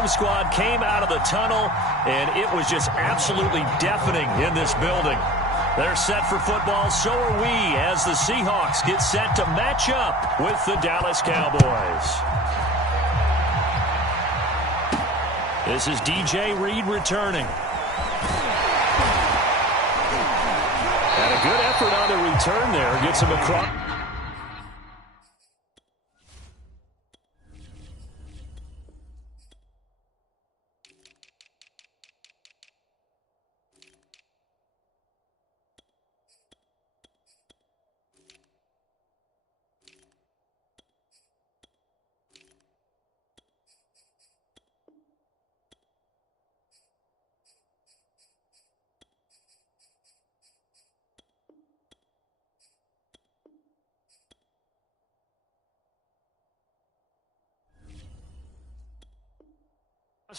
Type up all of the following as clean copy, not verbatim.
home squad came out of the tunnel, and it was just absolutely deafening in this building. They're set for football, so are we, as the Seahawks get set to match up with the Dallas Cowboys. This is DJ Reed returning. And a good effort on the return there. Gets him across.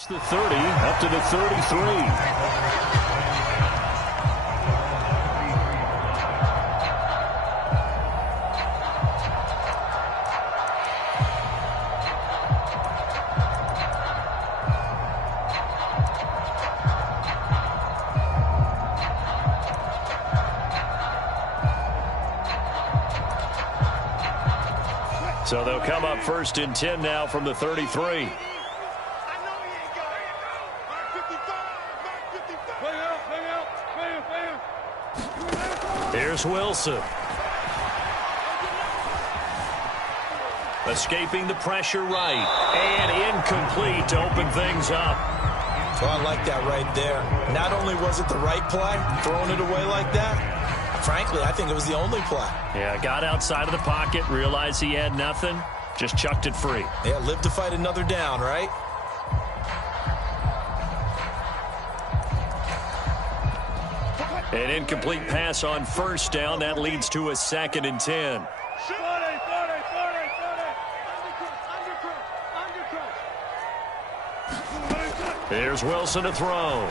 The 30 up to the 33. So they'll come up 1st and 10 now from the 33. Here's Wilson. Escaping the pressure right. And incomplete to open things up. Oh, I like that right there. Not only was it the right play, throwing it away like that, frankly, I think it was the only play. Yeah, got outside of the pocket, realized he had nothing, just chucked it free. Yeah, live to fight another down, right? An incomplete pass on 1st down. That leads to a 2nd and 10. Here's Wilson to throw.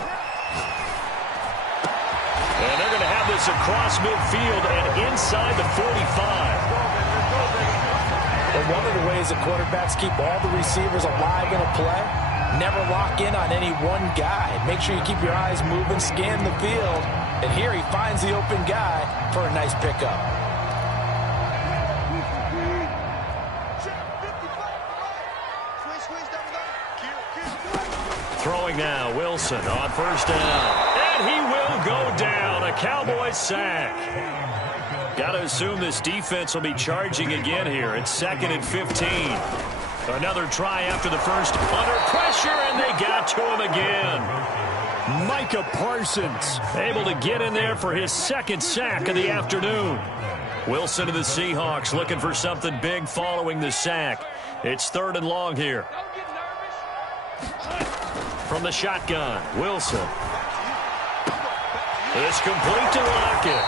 And they're going to have this across midfield and inside the 45. Well, one of the ways that quarterbacks keep all the receivers alive in a play, never lock in on any one guy. Make sure you keep your eyes moving, scan the field. And here he finds the open guy for a nice pickup. Throwing now, Wilson on 1st down. And he will go down. A Cowboys sack. Got to assume this defense will be charging again here. It's 2nd and 15. Another try after the first. Under pressure, and they got to him again. Micah Parsons able to get in there for his 2nd sack of the afternoon. Wilson to the Seahawks looking for something big following the sack. It's 3rd and long here. From the shotgun, Wilson. It's complete to Lockett.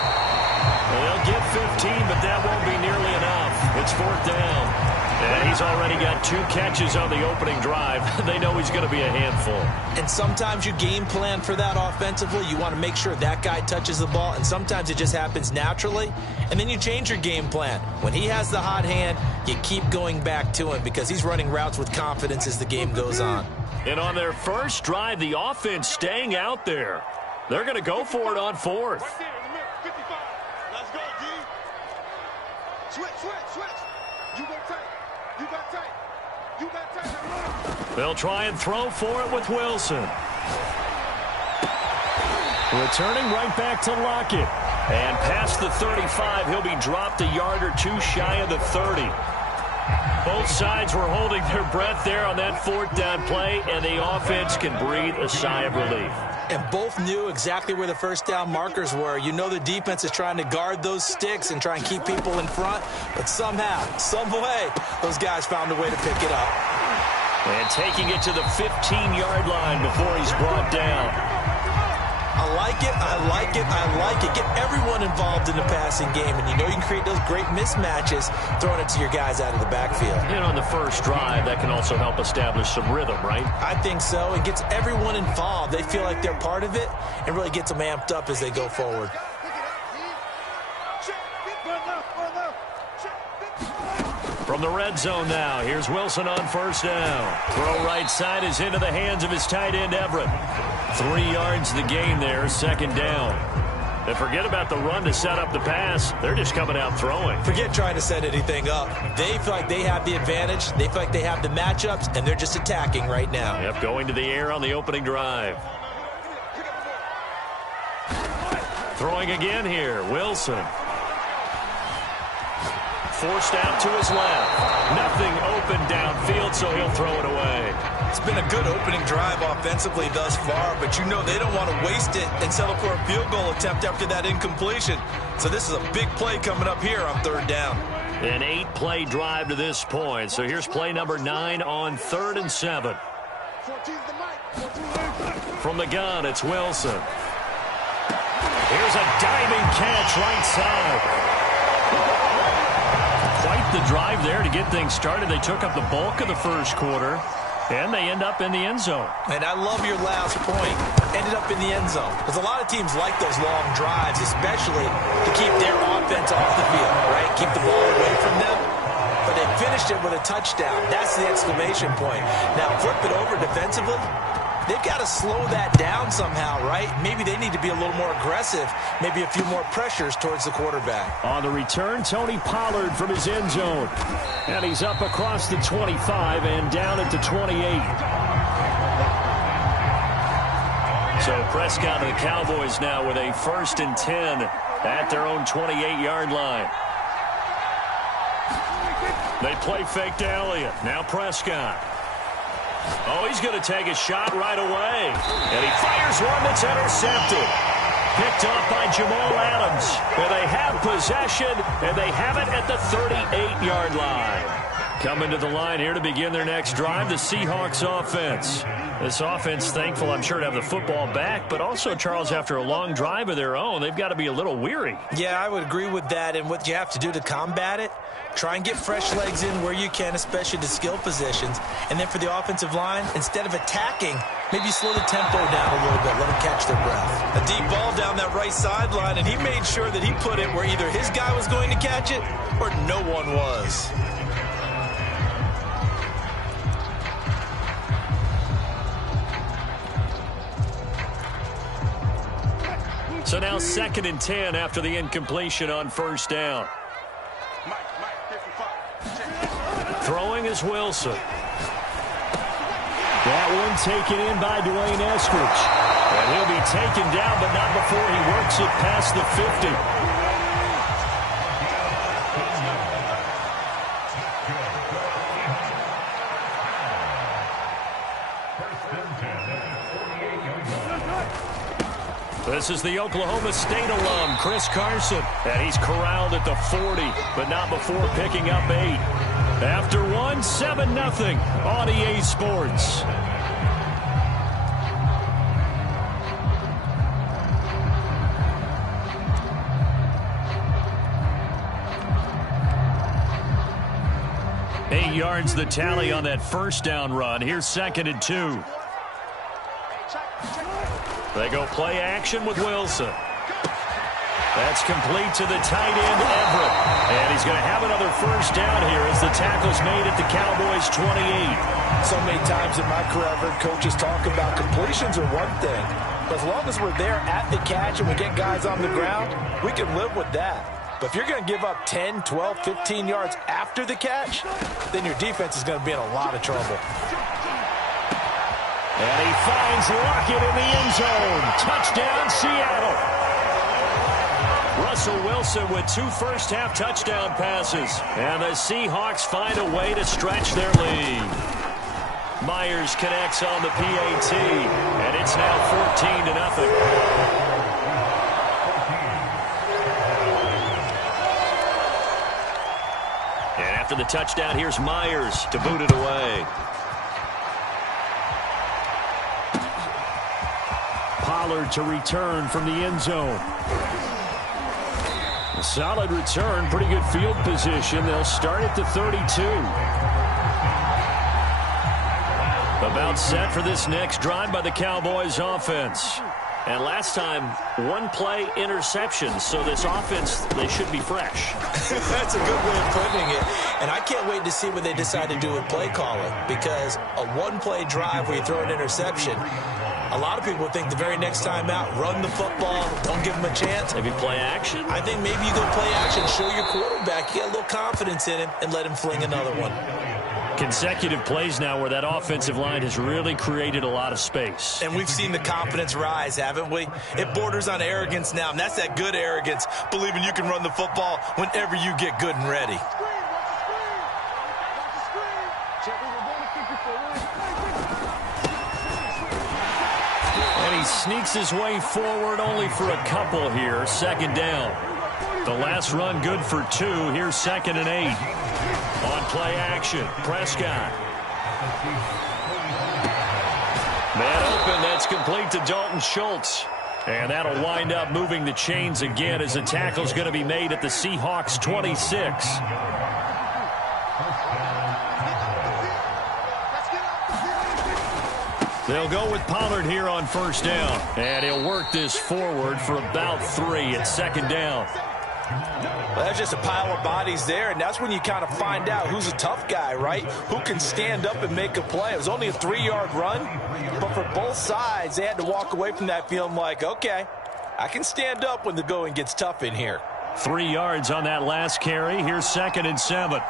They'll get 15, but that won't be nearly enough. It's 4th down. And he's already got 2 catches on the opening drive. They know he's going to be a handful. And sometimes you game plan for that offensively. You want to make sure that guy touches the ball. And sometimes it just happens naturally. And then you change your game plan. When he has the hot hand, you keep going back to him because he's running routes with confidence as the game goes on. And on their first drive, the offense staying out there. They're going to go for it on 4th. Let's go, D. Switch. You got tight. They'll try and throw for it with Wilson. Returning right back to Lockett. And past the 35, he'll be dropped a yard or 2 shy of the 30. Both sides were holding their breath there on that 4th down play, and the offense can breathe a sigh of relief. And both knew exactly where the 1st down markers were. You know the defense is trying to guard those sticks and try and keep people in front, but somehow, some way, those guys found a way to pick it up. And taking it to the 15-yard line before he's brought down. I like it. Get everyone involved in the passing game, and you know you can create those great mismatches throwing it to your guys out of the backfield. And on the first drive, that can also help establish some rhythm, right? I think so. It gets everyone involved. They feel like they're part of it and really gets them amped up as they go forward. From the red zone now, here's Wilson on first down. Throw right side is into the hands of his tight end, Everett. 3 yards the gain there, second down. And forget about the run to set up the pass. They're just coming out throwing. Forget trying to set anything up. They feel like they have the advantage. They feel like they have the matchups, and they're just attacking right now. Yep, going to the air on the opening drive. Throwing again here, Wilson. Forced out to his left. Nothing open downfield, so he'll throw it away. It's been a good opening drive offensively thus far, but you know they don't want to waste it and settle for a field goal attempt after that incompletion. So this is a big play coming up here on third down. An 8-play drive to this point. So here's play number 9 on 3rd and 7. From the gun, it's Wilson. Here's a diving catch right side. Quite the drive there to get things started. They took up the bulk of the first quarter, and they end up in the end zone. And I love your last point. Ended up in the end zone. Because a lot of teams like those long drives, especially to keep their offense off the field, right? Keep the ball away from them. But they finished it with a touchdown. That's the exclamation point. Now flip it over defensively. They've got to slow that down somehow, right? Maybe they need to be a little more aggressive. Maybe a few more pressures towards the quarterback. On the return, Tony Pollard from his end zone. And he's up across the 25 and down at the 28. So Prescott and the Cowboys now with a 1st and 10 at their own 28-yard line. They play fake to Elliott. Now Prescott. Oh, he's going to take a shot right away. And he fires one that's intercepted. Picked off by Jamal Adams. And they have possession, and they have it at the 38-yard line. Coming to the line here to begin their next drive, the Seahawks offense. This offense, thankful, I'm sure, to have the football back, but also, Charles, after a long drive of their own, they've got to be a little weary. Yeah, I would agree with that, and what you have to do to combat it, try and get fresh legs in where you can, especially the skill positions. And then for the offensive line, instead of attacking, maybe slow the tempo down a little bit, let them catch their breath. A deep ball down that right sideline, and he made sure that he put it where either his guy was going to catch it or no one was. So now 2nd and 10 after the incompletion on first down. Throwing is Wilson. That one taken in by Dwayne Eskridge. And he'll be taken down, but not before he works it past the 50. This is the Oklahoma State alum, Chris Carson. And he's corralled at the 40, but not before picking up 8. After 1, 7-0 on EA Sports. Eight yards the tally on that first down run. Here's 2nd and 2. They go play action with Wilson. That's complete to the tight end, Everett. And he's going to have another first down here as the tackle's made at the Cowboys' 28. So many times in my career, I've heard coaches talk about completions are one thing. But as long as we're there at the catch and we get guys on the ground, we can live with that. But if you're going to give up 10, 12, 15 yards after the catch, then your defense is going to be in a lot of trouble. And he finds Lockett in the end zone. Touchdown, Seattle. Russell Wilson with 2 first-half touchdown passes. And the Seahawks find a way to stretch their lead. Myers connects on the PAT. And it's now 14-0. And after the touchdown, here's Myers to boot it away. Pollard to return from the end zone. A solid return, pretty good field position. They'll start at the 32. About set for this next drive by the Cowboys offense. And last time, one play interception. So this offense, they should be fresh. That's a good way of putting it. And I can't wait to see what they decide to do with play calling, because a one-play drive where you throw an interception, a lot of people think the very next time out, run the football, don't give them a chance. Maybe play action? I think maybe you go play action, show your quarterback, you get a little confidence in him, and let him fling another one. Consecutive plays now where that offensive line has really created a lot of space. And we've seen the confidence rise, haven't we? It borders on arrogance now, and that's that good arrogance, believing you can run the football whenever you get good and ready. And he sneaks his way forward only for a couple here. Second down. The last run good for 2. Here's 2nd and 8. On play action, Prescott. Man open, that's complete to Dalton Schultz. And that'll wind up moving the chains again as the tackle's going to be made at the Seahawks 26. They'll go with Pollard here on first down. And he'll work this forward for about 3 at 2nd down. Well, that's just a pile of bodies there, and that's when you kind of find out who's a tough guy, right? Who can stand up and make a play. It was only a 3-yard run, but for both sides, they had to walk away from that feeling like, okay, I can stand up when the going gets tough in here. 3 yards on that last carry. Here's 2nd and 7.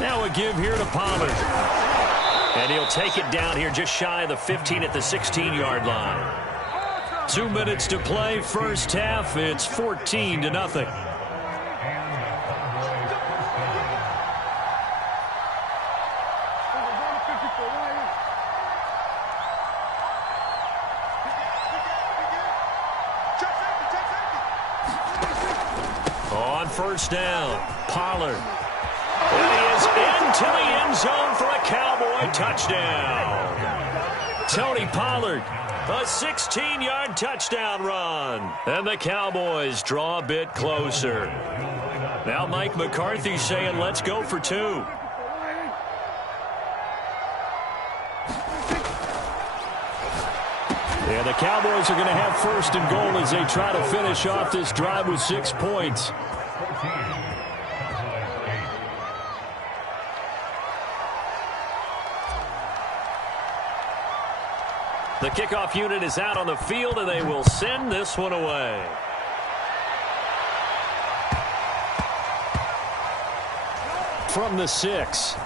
Now a give here to Pollard. And he'll take it down here just shy of the 15 at the 16-yard line. 2 minutes to play, first half. It's 14-0. On first down, Pollard. And he is into the end zone for a Cowboy touchdown. Tony Pollard, a 16-yard touchdown run. And the Cowboys draw a bit closer. Now Mike McCarthy saying, let's go for 2. And the Cowboys are going to have first and goal as they try to finish off this drive with 6 points. The kickoff unit is out on the field, and they will send this one away. From the 6.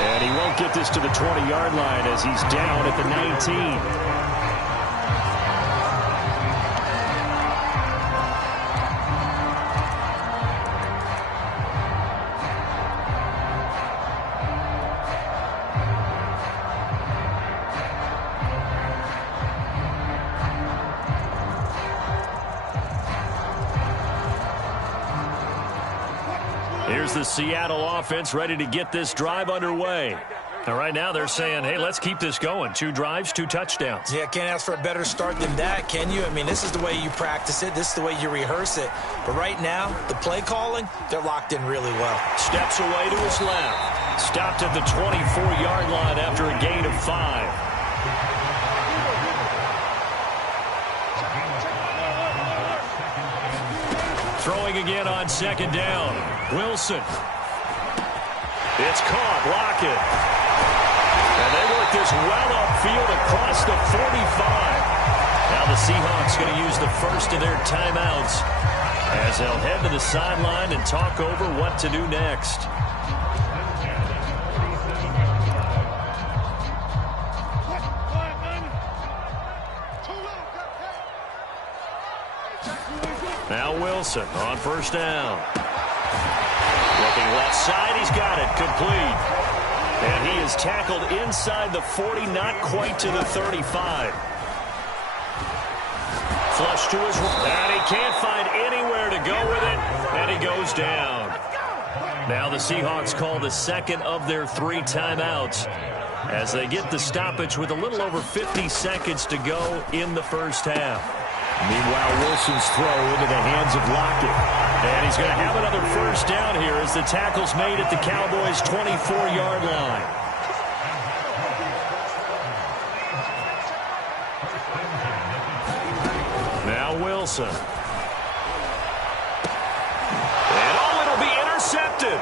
And he won't get this to the 20-yard line as he's down at the 19. Here's the Seattle offense ready to get this drive underway. And right now they're saying, hey, let's keep this going. 2 drives, 2 touchdowns. Yeah, can't ask for a better start than that, can you? I mean, this is the way you practice it. This is the way you rehearse it. But right now, the play calling, they're locked in really well. Steps away to his left. Stopped at the 24-yard line after a gain of 5. Throwing again on second down. Wilson. It's caught. Lockett. And they work this well upfield across the 45. Now the Seahawks going to use the first of their timeouts as they'll head to the sideline and talk over what to do next. Now Wilson on first down. Looking left side, he's got it, complete. And he is tackled inside the 40, not quite to the 35. Flush to his right, and he can't find anywhere to go with it, and he goes down. Now the Seahawks call the second of their 3 timeouts as they get the stoppage with a little over 50 seconds to go in the first half. Meanwhile, Wilson's throw into the hands of Lockett. And he's going to have another first down here as the tackle's made at the Cowboys' 24-yard line. Now Wilson. And it'll be intercepted.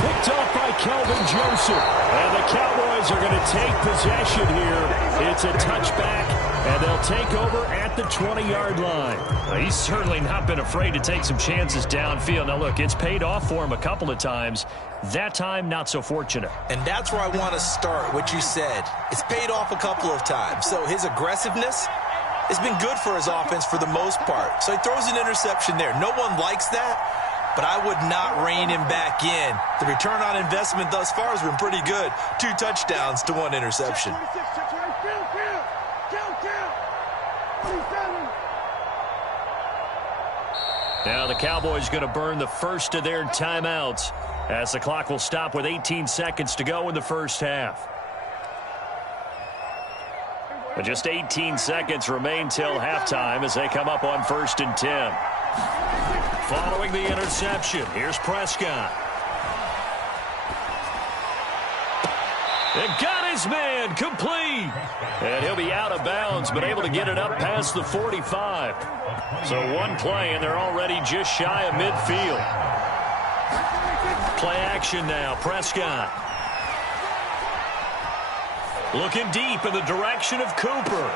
Picked off by Kelvin Joseph. And the Cowboys are going to take possession here. It's a touchback, and they'll take over at the 20-yard line. Well, he's certainly not been afraid to take some chances downfield. Now, look, it's paid off for him a couple of times. That time, not so fortunate. And that's where I want to start, what you said. It's paid off a couple of times. So his aggressiveness has been good for his offense for the most part. So he throws an interception there. No one likes that. But I would not rein him back in. The return on investment thus far has been pretty good. 2 touchdowns to 1 interception. Now the Cowboys going to burn the first of their timeouts as the clock will stop with 18 seconds to go in the first half. But just 18 seconds remain till halftime as they come up on 1st and 10. Following the interception, here's Prescott. And got his man complete. And he'll be out of bounds, but able to get it up past the 45. So one play, and they're already just shy of midfield. Play action now, Prescott. Looking deep in the direction of Cooper.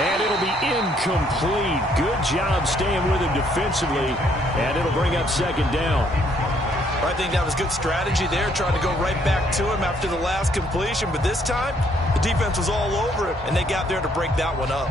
And it'll be incomplete. Good job staying with him defensively. And it'll bring up 2nd down. I think that was good strategy there, trying to go right back to him after the last completion. But this time, the defense was all over it, and they got there to break that one up.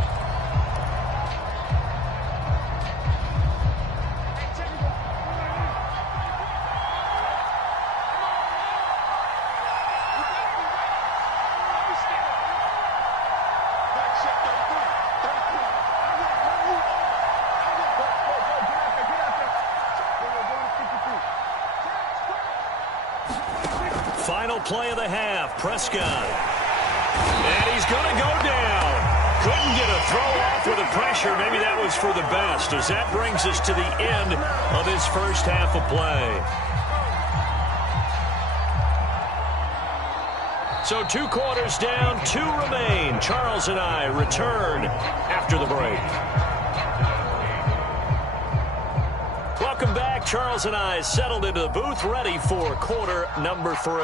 Final play of the half, Prescott. And he's going to go down. Couldn't get a throw off with the pressure. Maybe that was for the best, as that brings us to the end of his first half of play. So 2 quarters down, 2 remain. Charles and I return after the break. Welcome back. Charles and I settled into the booth, ready for quarter number 3.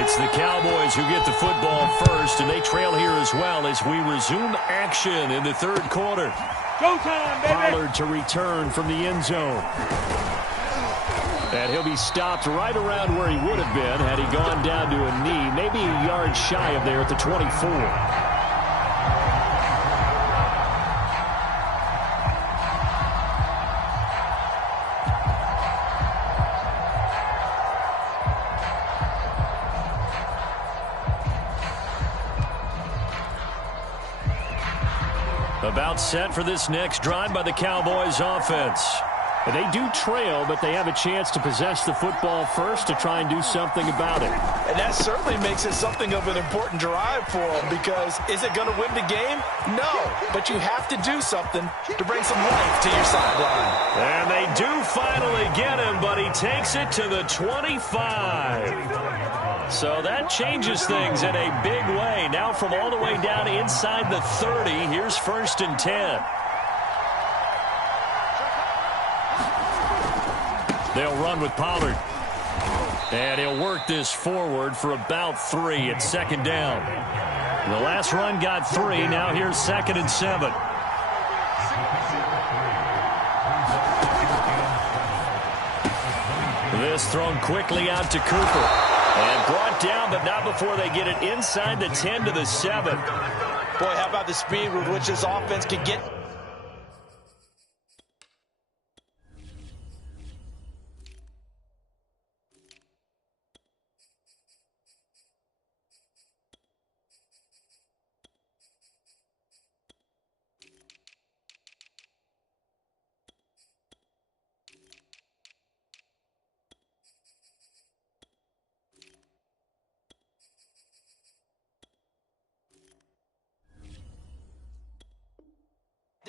It's the Cowboys who get the football first, and they trail here as well as we resume action in the 3rd quarter. Go time, baby! Pollard to return from the end zone. And he'll be stopped right around where he would have been had he gone down to a knee, maybe a yard shy of there at the 24. About set for this next drive by the Cowboys offense. They do trail, but they have a chance to possess the football first to try and do something about it. And that certainly makes it something of an important drive for them, because is it going to win the game? No, but you have to do something to bring some life to your sideline. And they do finally get him, but he takes it to the 25. So that changes things in a big way. Now from all the way down inside the 30, here's 1st and 10. They'll run with Pollard. And he'll work this forward for about 3 at 2nd down. The last run got 3. Now here's 2nd and 7. This thrown quickly out to Cooper. And brought down, but not before they get it inside the 10 to the 7. Boy, how about the speed with which this offense can get...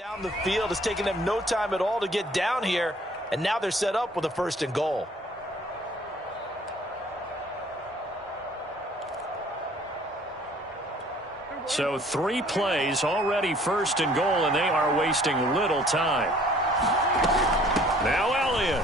Down the field. It's taken them no time at all to get down here, and now they're set up with a 1st and goal. So 3 plays, already 1st and goal, and they are wasting little time. Now Elliott.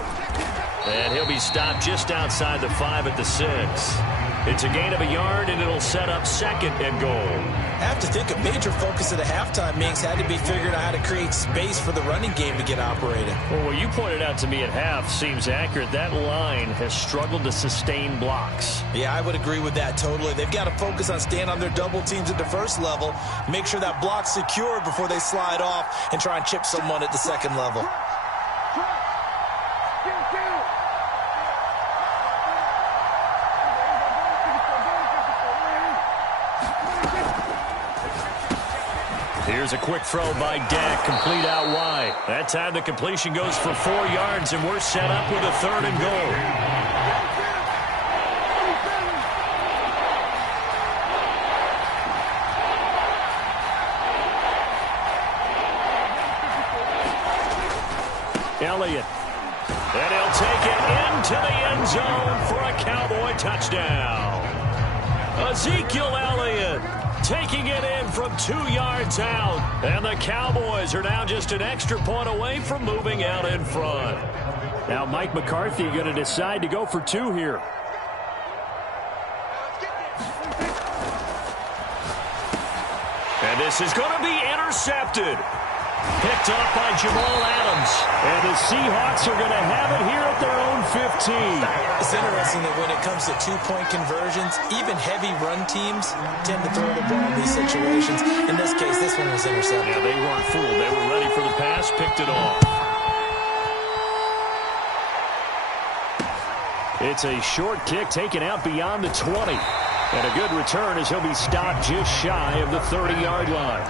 And he'll be stopped just outside the 5 at the 6. It's a gain of a yard, and it'll set up 2nd and goal. I have to think a major focus of the halftime meetings had to be figuring out how to create space for the running game to get operating. Well, what you pointed out to me at half seems accurate. That line has struggled to sustain blocks. Yeah, I would agree with that totally. They've got to focus on staying on their double teams at the 1st level, make sure that block's secured before they slide off and try and chip someone at the 2nd level. Here's a quick throw by Dak, complete out wide. That time the completion goes for 4 yards, and we're set up with a 3rd and goal. Elliott. And he'll take it into the end zone for a Cowboy touchdown. Ezekiel Elliott taking it in from 2 yards out. And the Cowboys are now just an extra point away from moving out in front. Now Mike McCarthy going to decide to go for 2 here. And this is going to be intercepted. Picked off by Jamal Adams. And the Seahawks are going to have it here at their own 15. It's interesting that when it comes to 2-point conversions, even heavy run teams tend to throw the ball in these situations. In this case, this one was intercepted. Yeah, they weren't fooled. They were ready for the pass, picked it off. It's a short kick taken out beyond the 20. And a good return as he'll be stopped just shy of the 30-yard line.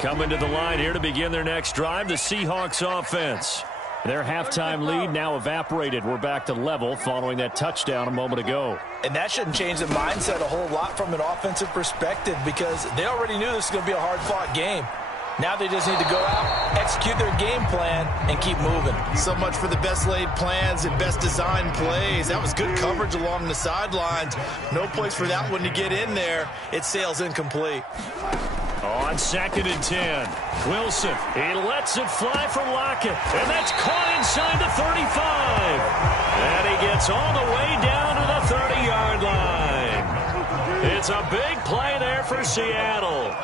Coming to the line here to begin their next drive, the Seahawks offense. Their halftime lead now evaporated. We're back to level following that touchdown a moment ago. And that shouldn't change the mindset a whole lot from an offensive perspective because they already knew this was going to be a hard-fought game. Now they just need to go out, execute their game plan, and keep moving. So much for the best laid plans and best designed plays. That was good coverage along the sidelines. No place for that one to get in there. It sails incomplete. On 2nd and 10, Wilson, he lets it fly from Lockett, and that's caught inside the 35. And he gets all the way down to the 30-yard line. It's a big play there for Seattle.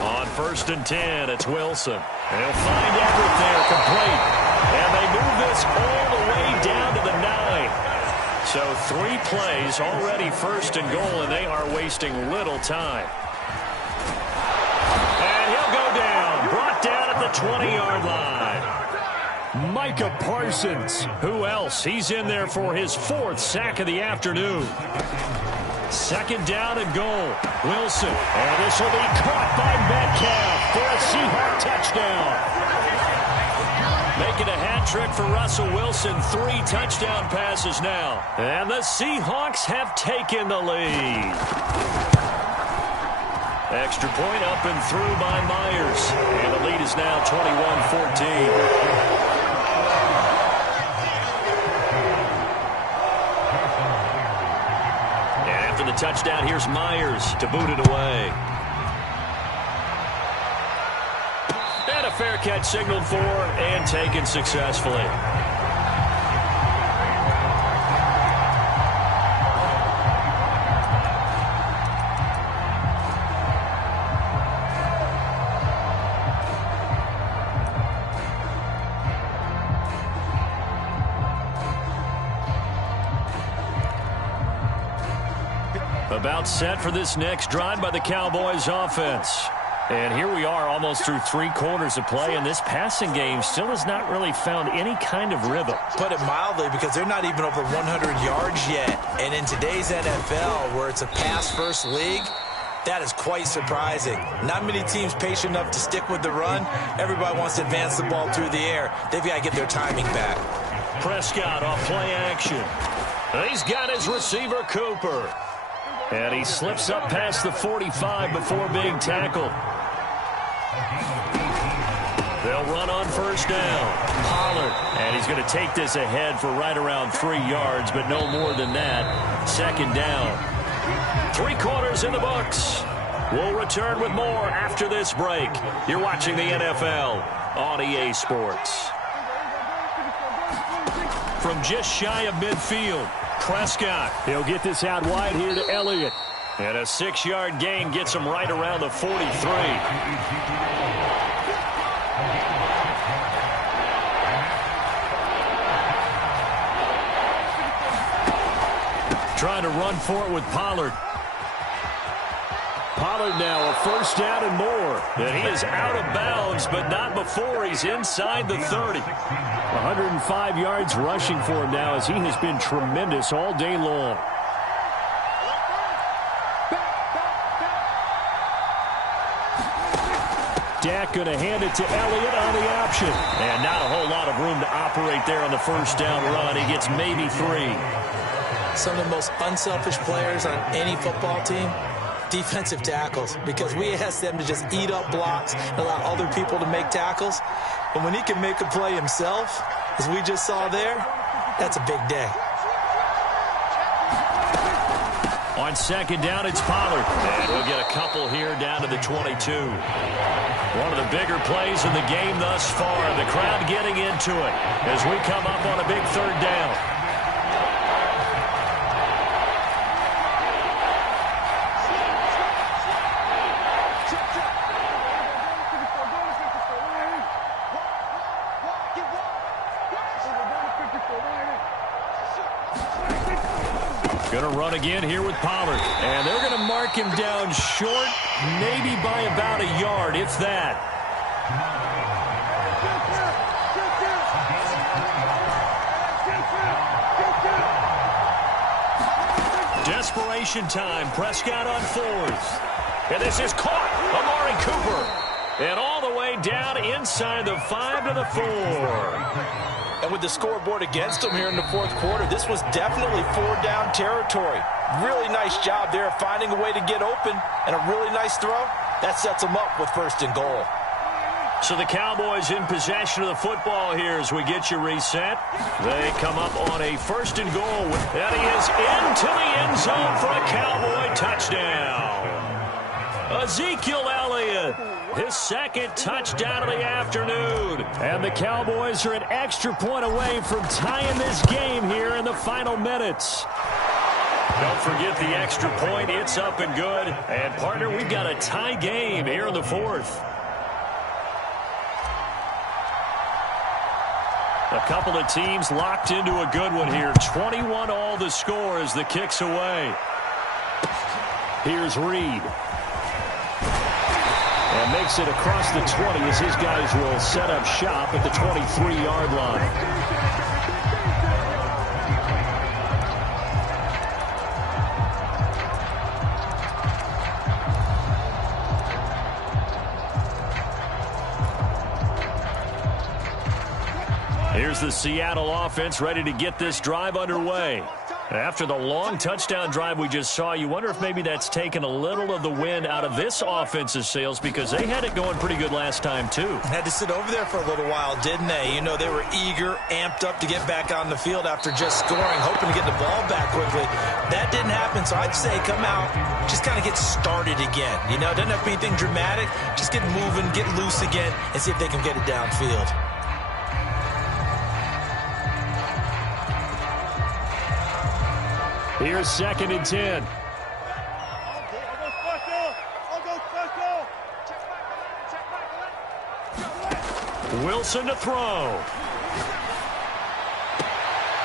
On 1st and 10, it's Wilson. They'll find Everett there, complete. And they move this all the way down to the 9. So 3 plays, already 1st and goal, and they are wasting little time. And he'll go down, brought down at the 20-yard line. Micah Parsons, who else? He's in there for his 4th sack of the afternoon. 2nd down and goal. Wilson, and this will be caught by Metcalf for a Seahawk touchdown. Making a hat trick for Russell Wilson. 3 touchdown passes now. And the Seahawks have taken the lead. Extra point up and through by Myers. And the lead is now 21-14. And after the touchdown, here's Myers to boot it away. Fair catch signaled for and taken successfully. About set for this next drive by the Cowboys offense. And here we are almost through 3 quarters of play, and this passing game still has not really found any kind of rhythm. Put it mildly, because they're not even over 100 yards yet. And in today's NFL, where it's a pass-first league, That is quite surprising. Not many teams patient enough to stick with the run. Everybody wants to advance the ball through the air. They've got to get their timing back. Prescott off play action. He's got his receiver, Cooper. And he slips up past the 45 before being tackled. They'll run on first down. Pollard. And he's going to take this ahead for right around 3 yards, but no more than that. Second down. 3 quarters in the books. We'll return with more after this break. You're watching the NFL on EA Sports. From just shy of midfield, Prescott. He'll get this out wide here to Elliott. And a 6-yard gain gets him right around the 43. Trying to run for it with Pollard. Pollard now a first down and more. And he is out of bounds, but not before he's inside the 30. 105 yards rushing for him now as he has been tremendous all day long. Dak going to hand it to Elliott on the option. And not a whole lot of room to operate there on the first down run. He gets maybe 3. Some of the most unselfish players on any football team, defensive tackles, because we ask them to just eat up blocks and allow other people to make tackles. But when he can make a play himself, as we just saw there, that's a big day. On second down, it's Pollard. And we'll get a couple here down to the 22. One of the bigger plays in the game thus far. The crowd getting into it as we come up on a big third down. Going to run again here with Pollard. And they're going to mark him down short, maybe by about a yard, if that. Desperation time. Prescott on 4th. And this is caught. Amari Cooper. And all the way down inside the 5 to the 4. And with the scoreboard against him here in the 4th quarter, this was definitely 4-down territory. Really nice job there finding a way to get open, and a really nice throw. That sets them up with 1st and goal. So the Cowboys in possession of the football here as we get you reset. They come up on a 1st and goal. And he is into the end zone for a Cowboy touchdown. Ezekiel Elliott. His 2nd touchdown of the afternoon. And the Cowboys are an extra point away from tying this game here in the final minutes. Don't forget the extra point. It's up and good. And, partner, we've got a tie game here in the 4th. A couple of teams locked into a good one here. 21 all the score as the kick's away. Here's Reed. And makes it across the 20 as his guys will set up shop at the 23-yard line. Here's the Seattle offense ready to get this drive underway. After the long touchdown drive we just saw, you wonder if maybe that's taken a little of the wind out of this offense's sails because they had it going pretty good last time, too. Had to sit over there for a little while, didn't they? You know, they were eager, amped up to get back on the field after just scoring, hoping to get the ball back quickly. That didn't happen, so I'd say come out, just kind of get started again. You know, it doesn't have to be anything dramatic. Just get moving, get loose again, and see if they can get it downfield. Here's 2nd and 10. Wilson to throw.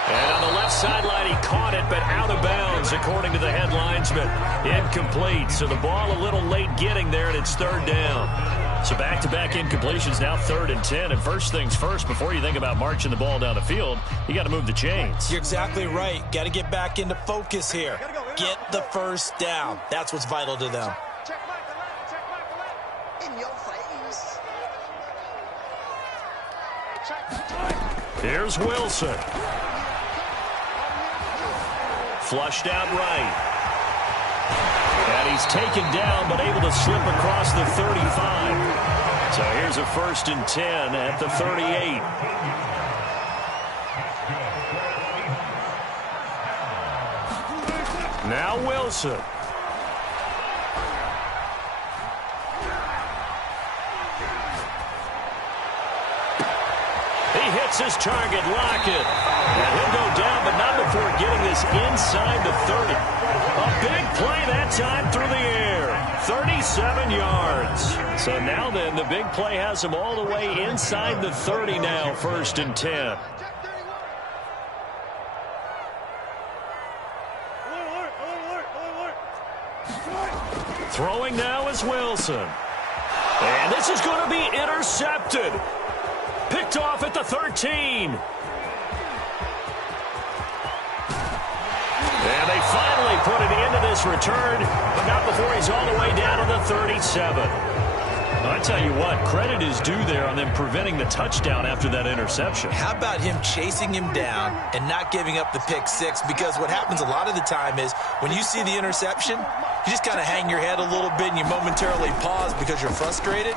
And on the left sideline, he caught it, but out of bounds, according to the head linesman. Incomplete, so the ball a little late getting there, and it's 3rd down. So back-to-back incompletions, now 3rd and 10. And first things first, before you think about marching the ball down the field, you got to move the chains. You're exactly right. Got to get back into focus here. Get the first down. That's what's vital to them. In your face. Here's Wilson. Flushed out right. And he's taken down, but able to slip across the 35. So here's a 1st and 10 at the 38. Now Wilson. He hits his target, Lockett. And he'll go down, but not before getting this inside the 30. A big play that time through the air. 37 yards. So now then, the big play has him all the way inside the 30 now, 1st and 10. Throwing now is Wilson. And this is going to be intercepted. Picked off at the 13. And they finally put it into this return, but not before he's all the way down to the 37. I tell you what, credit is due there on them preventing the touchdown after that interception. How about him chasing him down and not giving up the pick six? Because what happens a lot of the time is when you see the interception, you just kind of hang your head a little bit and you momentarily pause because you're frustrated.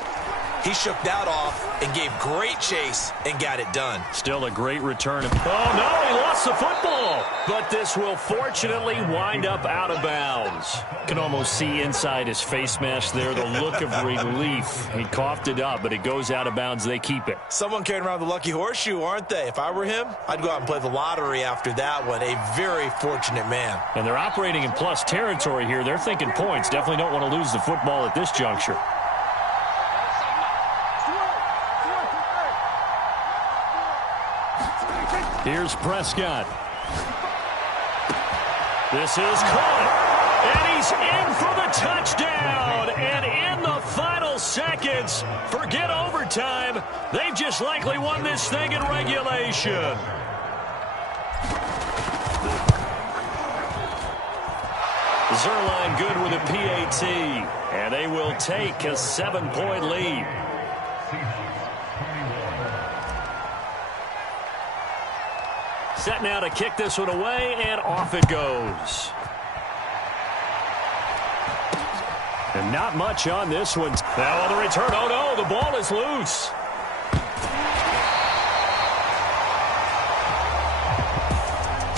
He shook that off and gave great chase and got it done. Still a great return. Oh, no, he lost the football. But this will fortunately wind up out of bounds. You can almost see inside his face mask there the look of relief. He coughed it up, but it goes out of bounds. They keep it. Someone carrying around the lucky horseshoe, aren't they? If I were him, I'd go out and play the lottery after that one. A very fortunate man. And they're operating in plus territory here. They're thinking points. Definitely don't want to lose the football at this juncture. Here's Prescott. This is caught. And he's in for the touchdown. And in the final seconds, forget overtime. They've just likely won this thing in regulation. Zerline good with a PAT. And they will take a 7-point lead. Set now to kick this one away, and off it goes. And not much on this one. Now on the return, oh no, the ball is loose.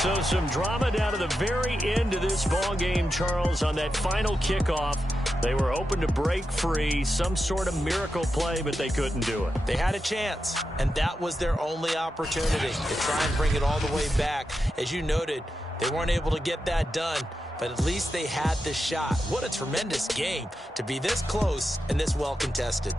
So some drama down to the very end of this ball game, Charles, on that final kickoff. They were open to break free, some sort of miracle play, but they couldn't do it. They had a chance, and that was their only opportunity to try and bring it all the way back. As you noted, they weren't able to get that done, but at least they had the shot. What a tremendous game to be this close and this well contested.